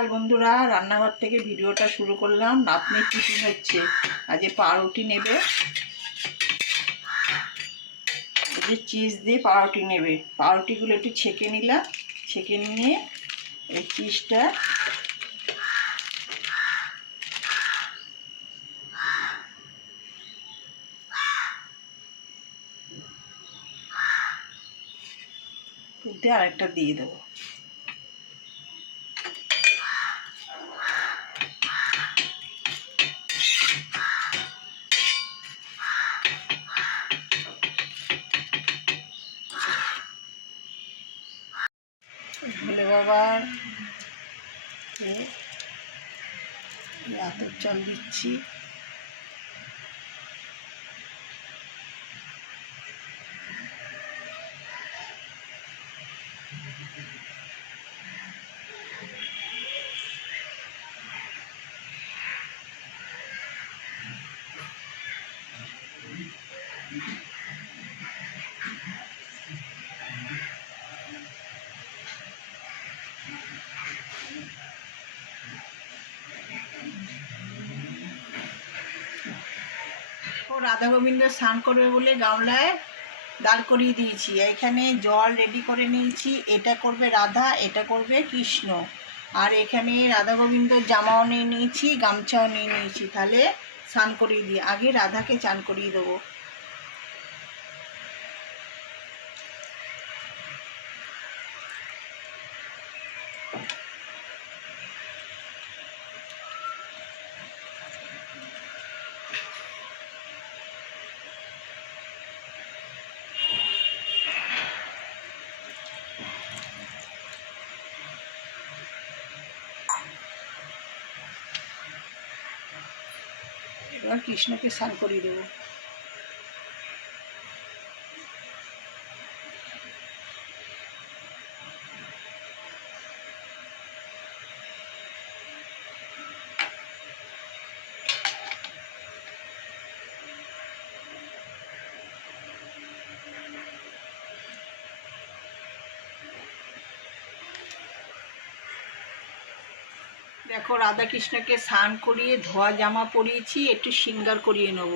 সকাল বন্ধুরা, রান্নাঘর থেকে ভিডিওটা শুরু করলাম। নাতনির টিফিন হচ্ছে। আজ পাউরুটি নেবে। যে চিজ দিয়ে পাউরুটি নেবে। পাউরুটিগুলো একটু ছেঁকে নিলাম। ছেঁকে নিয়ে এই চিজটা তুলতে আরেকটা দিয়ে দেবো। ভোলে রাতের চাল দিচ্ছি। রাধা গোবিন্দ স্নান করবে বলে গামলায় দাঁড় করিয়ে দিয়েছি। এখানে জল রেডি করে নিয়েছি। এটা করবে রাধা, এটা করবে কৃষ্ণ। আর এখানে রাধা গোবিন্দর জামাও নিয়ে নিয়েছি, গামছাও নিয়ে নিয়েছি। তাহলে স্নান করিয়ে দিই আগে রাধাকে চান করিয়ে দেবো। এবার কৃষ্ণকে স্নান করিয়ে দেবো। দেখো রাধাকৃষ্ণকে স্নান করিয়ে ধোয়া জামা পরিয়েছি একটু সিঙ্গার করিয়ে নেব।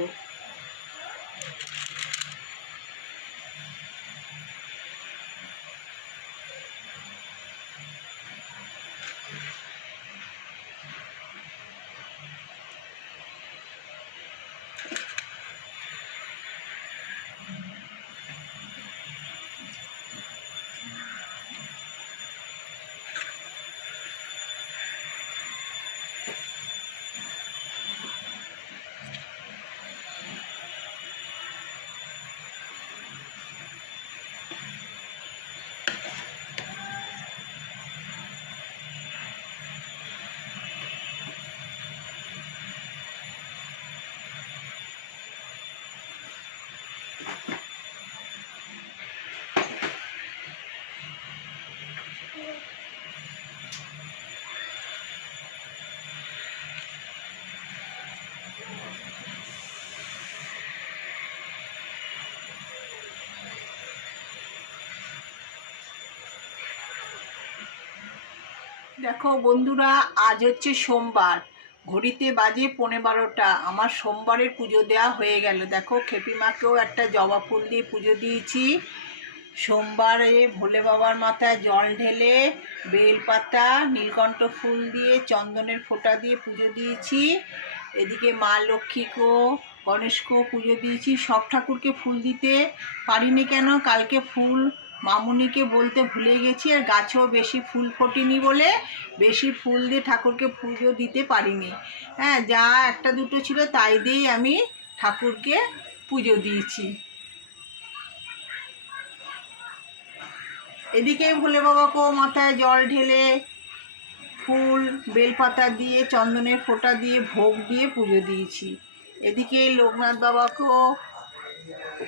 দেখো বন্ধুরা, আজ হচ্ছে সোমবার। ঘড়িতে বাজে পৌনে বারোটা। আমার সোমবারের পুজো দেওয়া হয়ে গেল। দেখো, খেপিমাকেও একটা জবা ফুল দিয়ে পুজো দিয়েছি। সোমবারে ভোলে বাবার মাথায় জল ঢেলে বেলপাতা নীলকণ্ঠ ফুল দিয়ে চন্দনের ফোঁটা দিয়ে পুজো দিয়েছি। এদিকে মা লক্ষ্মীকেও, গণেশকেও পুজো দিয়েছি। সব ঠাকুরকে ফুল দিতে পারিনি কেন? কালকে ফুল মামুনিকে বলতে ভুলে গেছি আর গাছেও বেশি ফুল ফোটেনি বলে বেশি ফুল দিয়ে ঠাকুরকে পুজো দিতে পারিনি। হ্যাঁ যা একটা দুটো ছিল তাই দিয়েই আমি ঠাকুরকে পুজো দিয়েছি। এদিকে ভোলে বাবাকেও মাথায় জল ঢেলে ফুল, বেলপাতা দিয়ে, চন্দনের ফোঁটা দিয়ে, ভোগ দিয়ে পুজো দিয়েছি। এদিকে লোকনাথ বাবাকেও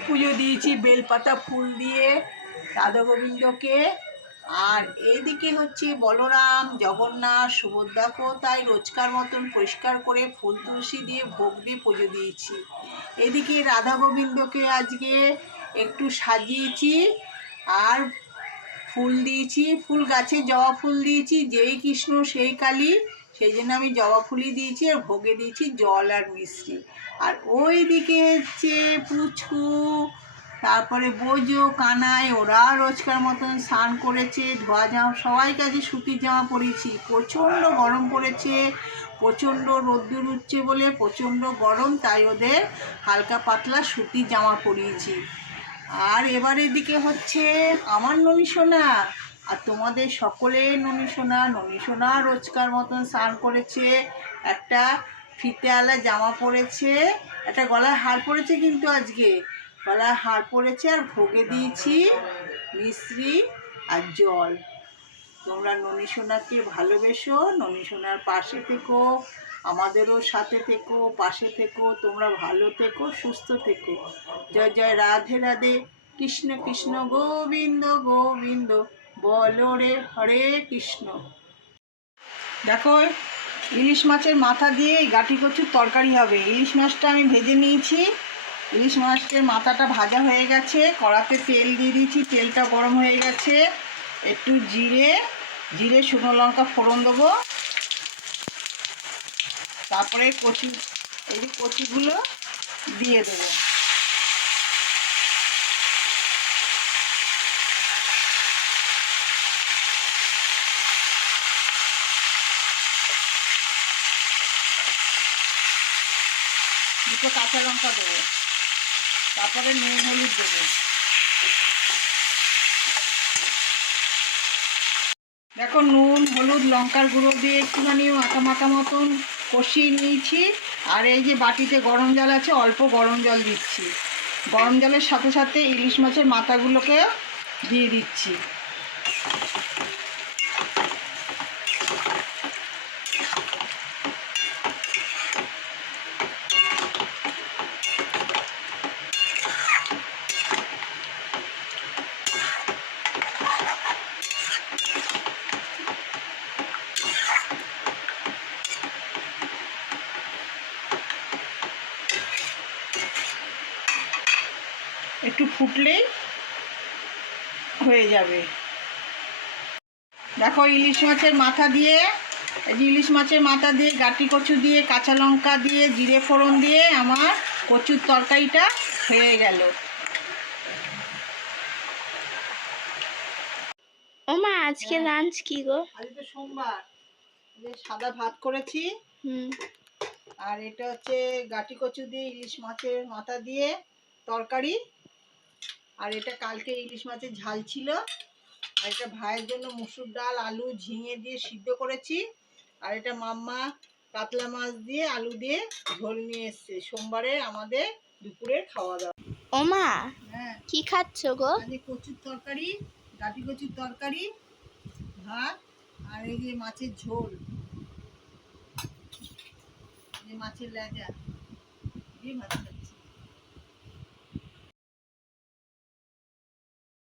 পুজো দিয়েছি, বেলপাতা ফুল দিয়ে। রাধা গোবিন্দকে আর এদিকে হচ্ছে বলরাম, জগন্নাথ সুভদ্রাকেও তাই রোজকার মতন পরিষ্কার করে ফুল তুলসী দিয়ে ভোগ দিয়ে পুজো দিয়েছি। এদিকে রাধা গোবিন্দকে আজকে একটু সাজিয়েছি আর ফুল দিয়েছি, ফুল গাছে জবা ফুল দিয়েছি, যেই কৃষ্ণ সেই কালী, সেই জন্য আমি জবা ফুলই দিয়েছি আর ভোগে দিয়েছি জল আর মিষ্টি। আর ওই দিকে হচ্ছে পুচকু তারপরে বোঝো, কানায়, ওরা রোজকার মতন স্নান করেছে, ধোয়া জামা, সবাই কাছে সুতির জামা পরেছি। প্রচণ্ড গরম পড়েছে, প্রচণ্ড রোদ্দুর উঠছে বলে, প্রচণ্ড গরম, তাই ওদের হালকা পাতলা সুতির জামা পরিয়েছি। আর এবার এদিকে হচ্ছে আমার ননী সোনা, আর তোমাদের সকলের ননী সোনা। ননী সোনা রোজকার মতন স্নান করেছে, একটা ফিতেওয়ালা জামা পরেছে, একটা গলায় হার পরেছে কিন্তু আজকে। গলায় হার পরেছে আর ভোগে দিয়েছি মিশ্রি আর জল। তোমরা ননী সোনাকে ভালোবেসো, ননী সোনার পাশে থেকো, আমাদেরও সাথে থেকো, পাশে থেকো, তোমরা ভালো থেকো, সুস্থ থেকো। জয় জয়, রাধে রাধে, কৃষ্ণ কৃষ্ণ, গোবিন্দ গোবিন্দ, বলো রে হরে কৃষ্ণ। দেখো, ইলিশ মাছের মাথা দিয়ে গাটি কচুর তরকারি হবে। ইলিশ মাছটা আমি ভেজে নিয়েছি। ইলিশ মাছের মাথাটা ভাজা হয়ে গেছে, কড়াতে তেল দিয়ে দিয়েছি, তেলটা গরম হয়ে গেছে। একটু জিরে জিরে শুকনো লঙ্কা ফোড়ন দেবো। তারপরে কচু, এই যে কচুগুলো দিয়ে দেবো। দুটো কাঁচা লঙ্কা দেবো। তারপরে নুন, হলুদ দেবো। দেখো নুন, হলুদ, লঙ্কার গুঁড়ো দিয়ে একটুখানি মাখা মাখা মতন কষিয়ে নিয়েছি। আর এই যে বাটিতে গরম জল আছে, অল্প গরম জল দিচ্ছি। গরম জলের সাথে সাথে ইলিশ মাছের মাথাগুলোকে দিয়ে দিচ্ছি। একটু ফুটলেই হয়ে যাবে। দেখো ইলিশ মাছের মাথা দিয়ে এই যে ইলিশ মাছের মাথা দিয়ে গাটি কচু দিয়ে কাঁচা লঙ্কা দিয়ে জিরে ফোড়ন দিয়ে আমার কচুর তরকারিটা হয়ে গেল। ওমা আজকে লাঞ্চ কি গো? আজ তো সোমবার সাদা ভাত করেছি। হুম। আর এটা হচ্ছে গাটি কচু দিয়ে ইলিশ মাছের মাথা দিয়ে তরকারি। আর এটা কালকে ইলিশ মাছের ঝাল ছিল। আর এটা ভাইয়ের জন্য মুসুর ডাল আলু ঝিঙে দিয়ে সিদ্ধ করেছি। আর এটা মাম্মা কাতলা মাছ দিয়ে আলু দিয়ে ঝোল নিয়ে এসছে। সোমবারে আমাদের দুপুরের খাওয়া দাওয়া ওমা হ্যাঁ। কি খাচ্ছ গো? কচুর তরকারি গাটি কচুর তরকারি ভাত আর এই যে মাছের ঝোল। এই মাছের লেজা। দিয়ে ভাত খাচ্ছি।